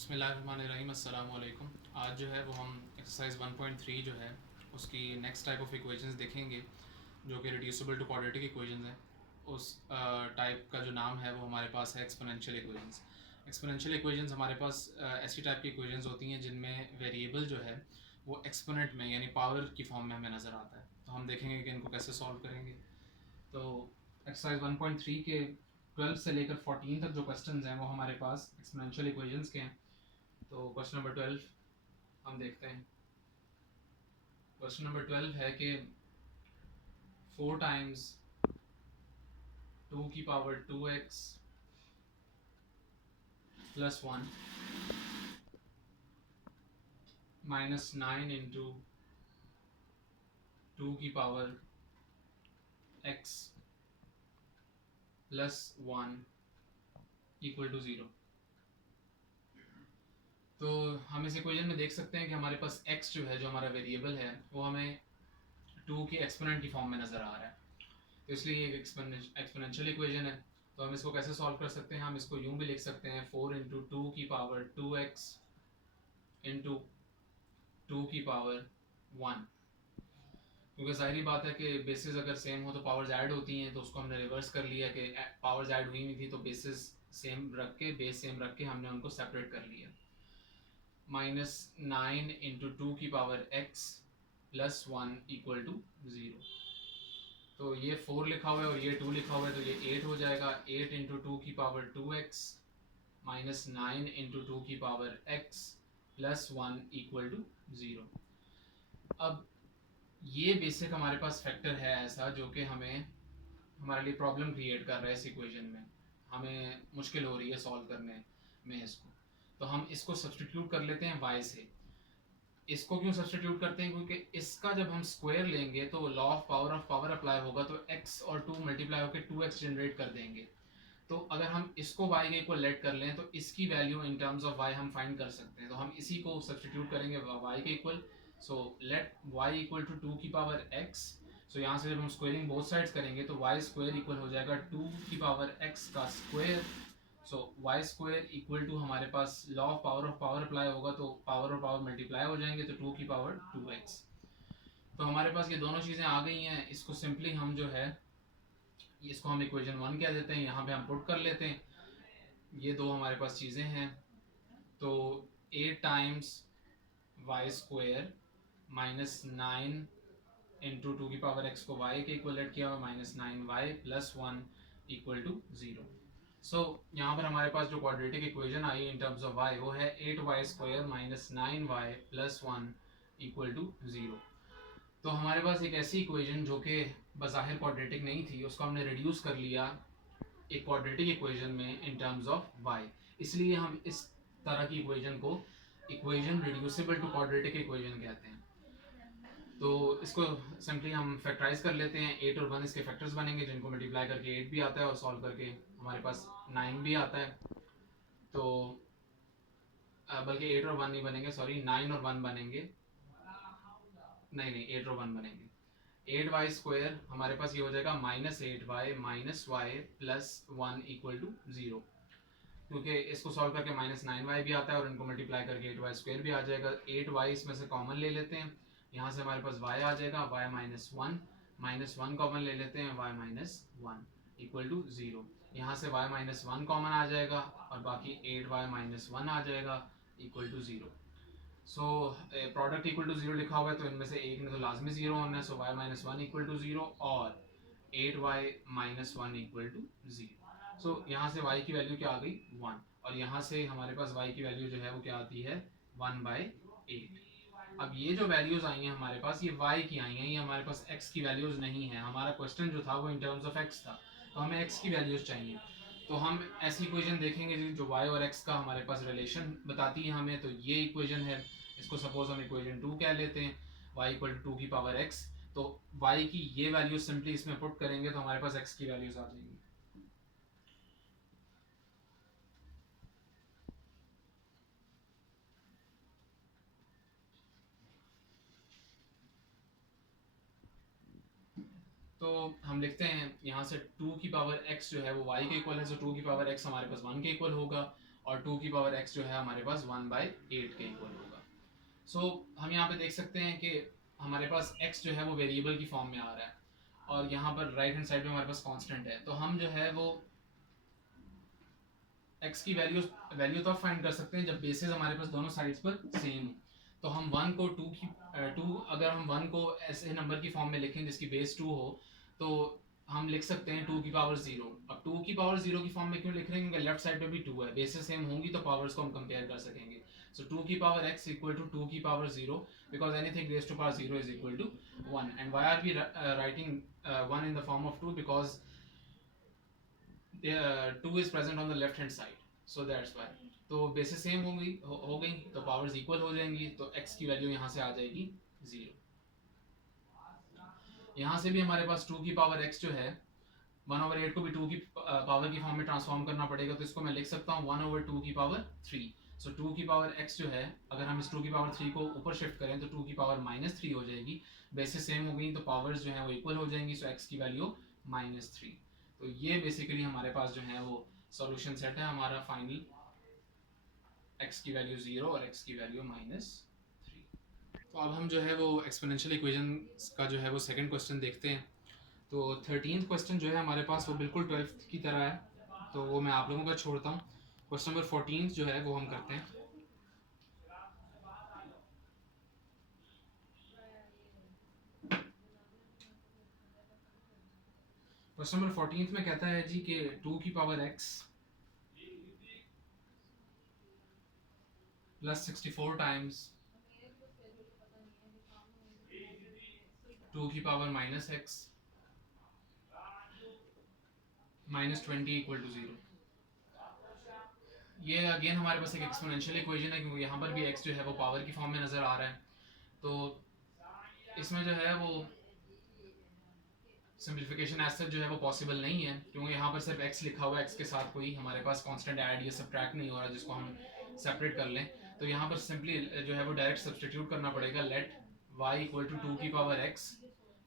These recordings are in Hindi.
बिस्मिल्लाहिर्रहमानिर्रहीम अस्सलाम वालेकुम। आज जो है वो हम एक्सरसाइज 1.3 जो है उसकी नेक्स्ट टाइप ऑफ इक्वेशंस देखेंगे जो कि रिड्यूसिबल टू क्वाड्रेटिक इक्वेशंस हैं। उस टाइप का जो नाम है वो हमारे पास है एक्सपोनेंशियल इक्वेशंस। एक्सपोनेंशियल इक्वेशंस हमारे पास ऐसी टाइप की इक्वेशंस होती हैं जिनमें वेरिएबल जो है वो एक्सपोनेंट में यानी पावर की फॉर्म में हमें नज़र आता है। तो हम देखेंगे कि इनको कैसे सॉल्व करेंगे। तो एक्सरसाइज 1.3 के 12 से लेकर 14 तक जो क्वेश्चंस हैं वो हमारे पास एक्सपोनेंशियल इक्वेशंस के हैं। तो क्वेश्चन नंबर 12 हम देखते हैं। क्वेश्चन नंबर 12 है कि 4 टाइम्स 2 की power 2x plus 1 minus 9 into 2 की power x plus 1 equal to 0। तो हम इस इक्वेशन में देख सकते हैं कि हमारे पास x जो है, जो हमारा वेरिएबल है, वो हमें 2 की एक्सपोनेंट की फॉर्म में नज़र आ रहा है। तो इसलिए ये एक्सपोनेंशियल इक्वेशन है। तो हम इसको कैसे सॉल्व कर सकते हैं? हम इसको यूं भी लिख सकते हैं 4 इंटू 2 की पावर 2x इंटू 2 की पावर 1। क्योंकि जाहिर बात है कि बेसिस अगर सेम हो तो पावर्स ऐड होती हैं, तो उसको हमने रिवर्स कर लिया कि पावर्स ऐड हुई नहीं थी तो बेसिस सेम रख के, बेस सेम रख के हमने उनको सेपरेट कर लिया। माइनस 9 इंटू 2 की power x plus 1 equal to 0। तो ये 4 लिखा हुआ है और ये 2 लिखा हुआ है, तो ये 8 हो जाएगा। 8 इंटू 2 की पावर 2x माइनस 9 इंटू 2 की power x plus 1 equal to 0। अब ये बेसिक हमारे पास फैक्टर है ऐसा जो कि हमें हमारे लिए प्रॉब्लम क्रिएट कर रहा है। इस इक्वेशन में हमें मुश्किल हो रही है सॉल्व करने में इसको। तो हम इसको सब्सटीट्यूट कर लेते हैं y से। इसको क्यों सब्सटीट्यूट करते हैं? क्योंकि इसका जब हम स्क्वायर लेंगे तो लॉ ऑफ पावर अप्लाई होगा, तो x और 2 मल्टीप्लाई होकर 2x जनरेट कर देंगे। तो अगर हम इसको y के इक्वल लेट कर लें तो इसकी value in terms of y हम फाइंड कर सकते हैं। तो हम इसी को सब्सटीट्यूट करेंगे y के equal. So let y equal to 2 की पावर x। सो यहाँ से जब हम स्क्वायरिंग बोथ साइड्स करेंगे तो y स्क्वायर इक्वल हो जाएगा 2 की पावर x का square. So y square equal to हमारे पास लॉ ऑफ पावर अप्लाई होगा, तो पावर और पावर मल्टीप्लाई हो जाएंगे, तो 2 की पावर 2x। तो हमारे पास ये दोनों चीज़ें आ गई हैं। इसको सिंपली हम जो है इसको हम इक्वेशन 1 कह देते हैं। यहाँ पे हम पुट कर लेते हैं। ये दो हमारे पास चीज़ें हैं। तो 8 times y square minus 9 into 2 की पावर x को y के इक्वलेट किया हुआ, minus 9y plus 1 equal to 0। So यहाँ पर हमारे पास जो क्वाड्रेटिक इक्वेशन आई इन टर्म्स ऑफ y वो है 8y square minus 9y plus 1 equal to 0। तो हमारे पास एक ऐसी इक्वेशन जो कि बज़ाहिर क्वाड्रेटिक नहीं थी, उसको हमने रिड्यूस कर लिया एक क्वाड्रेटिक इक्वेशन में इन टर्म्स ऑफ y। इसलिए हम इस तरह की इक्वेशन को equation reducible to quadratic equation कहते हैं। तो इसको सिंपली हम फैक्टराइज कर लेते हैं। 8 और 1 इसके फैक्टर्स बनेंगे, जिनको मल्टीप्लाई करके 8 भी आता है और सॉल्व करके हमारे पास 9 भी आता है। तो बल्कि 8 और 1 नहीं बनेंगे, सॉरी 9 और 1 बनेंगे। नहीं, 8 और 1 बनेंगे। 8y स्क्वायर हमारे पास ये हो जाएगा minus 8y minus y plus 1 equal to 0। क्योंकि इसको सॉल्व करके माइनस 9y भी आता है और इनको मल्टीप्लाई करके 8y स्क्वायर भी आ जाएगा। 8y इसमें से कॉमन ले लेते हैं, यहाँ से हमारे पास y आ जाएगा, y माइनस 1 माइनस 1 कॉमन ले लेते हैं, y माइनस 1 इक्वल टू 0। यहाँ से y माइनस 1 कॉमन आ जाएगा और बाकी 8y माइनस 1 आ जाएगा equal to 0। So product equal to 0 लिखा हुआ है, तो इनमें से एक ने तो लाजमी 0 होना है। So y minus 1 equal to 0 और 8y minus 1 equal to 0। So यहाँ से y की वैल्यू क्या आ गई? 1। और यहाँ से हमारे पास y की वैल्यू जो है वो क्या आती है? 1/8। अब ये जो वैल्यूज आई हैं हमारे पास, ये y की आई हैं, ये हमारे पास x की वैल्यूज नहीं है। हमारा क्वेश्चन जो था वो इन टर्म्स ऑफ x था, तो हमें x की वैल्यूज चाहिए। तो हम ऐसी इक्वेशन देखेंगे जो y और x का हमारे पास रिलेशन बताती है हमें। तो ये इक्वेशन है, इसको सपोज हम इक्वेशन 2 कह लेते हैं, y इक्वल टू 2 की पावर x। तो y की ये वैल्यू सिंपली इसमें पुट करेंगे तो हमारे पास x की वैल्यूज आ जाएंगी। तो हम लिखते हैं यहाँ से 2 की पावर x जो है वो y के इक्वल है, सो 2 की पावर x हमारे पास 1 के इक्वल होगा। और 2 की पावर x जो है हमारे पास 1/8 के इक्वल होगा। सो हम यहाँ पे देख सकते हैं कि हमारे पास x जो है वो वेरिएबल की फॉर्म में आ रहा है और यहाँ पर राइट हैंड साइड में हमारे पास कांस्टेंट है, तो हम जो है वो x की वैल्यू तब फाइंड कर सकते हैं जब बेसिस हमारे पास दोनों साइड्स पर सेम हो। तो हम 1 को 2 अगर हम 1 को ऐसे नंबर की फॉर्म में लिखें जिसकी बेस 2 हो, तो हम लिख सकते हैं 2 की पावर 0। अब 2 की पावर 0 की फॉर्म में क्यों लिख रहे हैं, क्योंकि लेफ्ट साइड पे भी 2 है, बेसिस सेम होंगी तो पावर्स को हम कंपेयर कर सकेंगे। सो 2 की पावर x इक्वल टू 2 की power 0 because anything raise to power 0 is equal to 1। And why are we writing 1 in the form of 2, because 2 is present on the left hand side, so that's why। तो बेसिस सेम हो गई तो पावर्स इक्वल हो जाएंगी, तो x की वैल्यू यहाँ से आ जाएगी 0। यहाँ से भी हमारे पास 2 की पावर x जो है 1/8 को भी 2 की पावर की फॉर्म में ट्रांसफॉर्म करना पड़ेगा, तो इसको मैं लिख सकता हूँ 1/2 की पावर 3। सो 2 की पावर x जो है अगर हम इस 2 की पावर 3 को ऊपर शिफ्ट करें तो 2 की पावर -3 हो जाएगी। बेसिस सेम हो गई तो पावर्स जो है वो इक्वल हो जाएंगी, सो x की वैल्यू -3। तो ये बेसिकली हमारे पास जो है वो सॉल्यूशन सेट है हमारा फाइनल, x की वैल्यू 0 और x की वैल्यू -3। तो अब हम जो है वो एक्सपोनेंशियल इक्वेशन का जो है वो सेकंड क्वेश्चन देखते हैं। तो 13th क्वेश्चन जो है हमारे पास वो बिल्कुल 12th की तरह है, तो वो मैं आप लोगों का छोड़ता हूँ। क्वेश्चन नंबर 14 जो है वो हम करते हैं। क्वेश्चन नंबर 14 में कहता है जी कि 2 की पावर x प्लस 64 टाइम्स 2 की पावर -x -20 इक्वल टू 0। ये अगेन हमारे पास एक एक्सपोनेंशियल इक्वेशन है, क्योंकि यहाँ पर भी x जो है वो पावर की फॉर्म में नज़र आ रहा है। तो इसमें जो है वो सिंप्लीफिकेशन एज सच जो है वो पॉसिबल नहीं है, क्योंकि यहाँ पर सिर्फ x लिखा हुआ है, x के साथ कोई हमारे पास कांस्टेंट ऐड या सब्ट्रैक्ट नहीं हो रहा जिसको हम सेपरेट कर लें। तो यहाँ पर सिंपली जो है वो डायरेक्ट सब्सटीट्यूट करना पड़ेगा। लेट y इक्वल टू 2 की पावर x,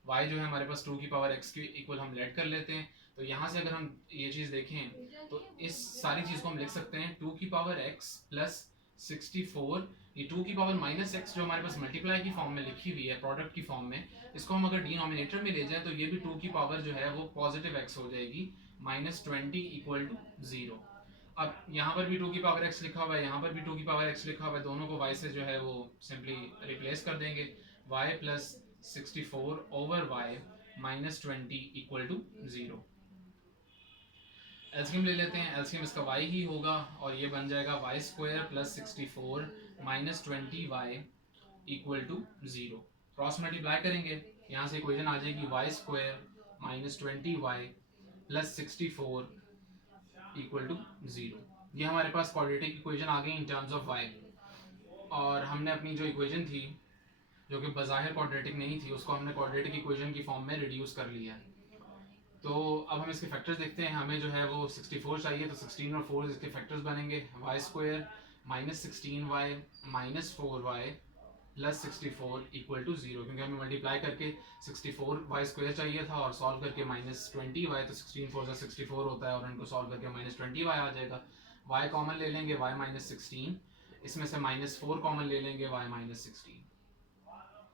y जो है हमारे पास 2 की पावर x के इक्वल हम लेट कर लेते हैं। तो यहाँ से अगर हम ये चीज़ देखें तो इस सारी चीज़ को हम लिख सकते हैं 2 की पावर x प्लस 64, ये 2 की पावर -x जो हमारे पास मल्टीप्लाई की फॉर्म में लिखी हुई है प्रोडक्ट की फॉर्म में, इसको हम अगर डिनोमिनेटर में ले जाएं तो ये भी 2 की पावर जो है वो पॉजिटिव x हो जाएगी -20 इक्वल टू 0। अब यहाँ पर भी 2 की पावर x लिखा हुआ है, यहाँ पर भी 2 की पावर x लिखा हुआ है, दोनों को y से जो है वो सिंपली रिप्लेस कर देंगे। y plus 64 over y -20 equal to 0। LCM ले लेते हैं, एल्सियम इसका y ही होगा और ये बन जाएगा y² plus 64 -20y equal to 0। Cross multiply करेंगे, यहाँ से इक्वेशन आ जाएगी y² -20y plus 64 equal to 0। ये हमारे पास क्वाड्रेटिक इक्वेशन आ गई इन टर्म्स ऑफ y। और हमने अपनी जो इक्वेशन थी जो कि बज़ाहिर क्वाड्रेटिक नहीं थी, उसको हमने क्वाड्रेटिक इक्वेशन की फॉर्म में रिड्यूस कर लिया है। तो अब हम इसके फैक्टर्स देखते हैं। हमें जो है वो 64 चाहिए, तो 16 और 4 इसके फैक्टर्स बनेंगे। y² -16y -4y plus 64 equal to 0, क्योंकि हमें मल्टीप्लाई करके 64y² चाहिए था और सॉल्व करके -20y, तो 16 4 से 64 होता है और इनको सॉल्व करके -20y आ जाएगा। y कॉमन ले लेंगे, y -16, इसमें से -4 कॉमन ले लेंगे, y -16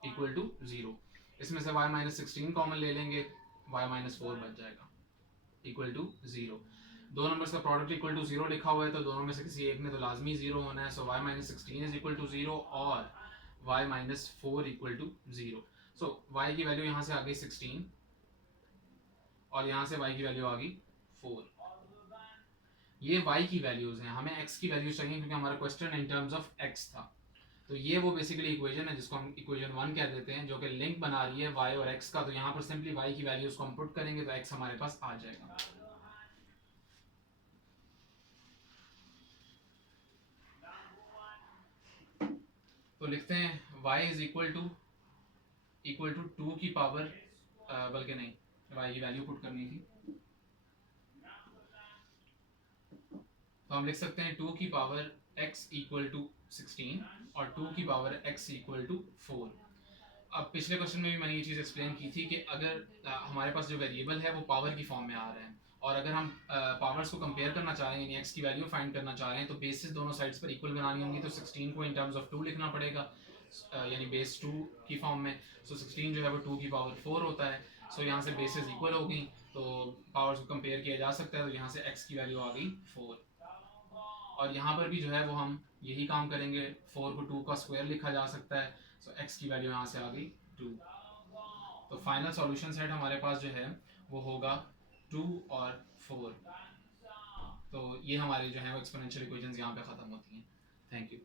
इक्वल टू 0। इसमें से y -16 कॉमन ले लेंगे, y -4 बच जाएगा इक्वल टू 0। दो नंबर्स का प्रोडक्ट इक्वल टू 0 लिखा हुआ है, तो दोनों में से किसी एक ने तो लाजमी 0 होना है। So y -16 is equal to 0 और y -4 equal to 0। So y की वैल्यू यहाँ से आ गई 16 और यहाँ से y की वैल्यू आ गई 4। ये y की वैल्यूज हैं, हमें x की वैल्यूज चाहिए क्योंकि हमारा question in terms of x था। तो ये वो बेसिकली इक्वेशन है जिसको हम इक्वेशन 1 कह देते हैं, जो कि लिंक बना रही है y और x का। तो यहाँ पर सिंपली y की वैल्यूज को हम पुट करेंगे तो x हमारे पास आ जाएगा। तो लिखते हैं y इज इक्वल टू 2 की पावर, बल्कि नहीं, y की वैल्यू पुट करनी थी, तो हम लिख सकते हैं 2 की पावर x इक्वल टू 16 और 2 की पावर x इक्वल टू 4। अब पिछले क्वेश्चन में भी मैंने ये चीज़ एक्सप्लेन की थी कि अगर हमारे पास जो वेरिएबल है वो पावर की फॉर्म में आ रहा है और अगर हम पावर्स को कंपेयर करना चाह रहे हैं यानी एक्स की वैल्यू फाइंड करना चाह रहे हैं तो बेसिस दोनों साइड्स पर इक्वल बनानी होंगी, तो 16 को इन टर्म्स ऑफ 2 लिखना पड़ेगा, यानी बेस 2 की फॉर्म में। सो 16 जो है वो 2 की पावर 4 होता है। सो यहाँ से बेसिस इक्वल हो गई तो पावर्स को कंपेयर किया जा सकता है, तो यहाँ से एक्स की वैल्यू आ गई 4। और यहाँ पर भी जो है वो हम यही काम करेंगे, 4 को 2 का स्क्वायर लिखा जा सकता है। सो एक्स की वैल्यू यहाँ से आ गई 2। तो फाइनल सॉल्यूशन सेट हमारे पास जो है वो होगा 2 और 4। तो ये हमारे जो है वो एक्सपोनेंशियल इक्वेशंस यहाँ पे ख़त्म होती हैं। Thank you.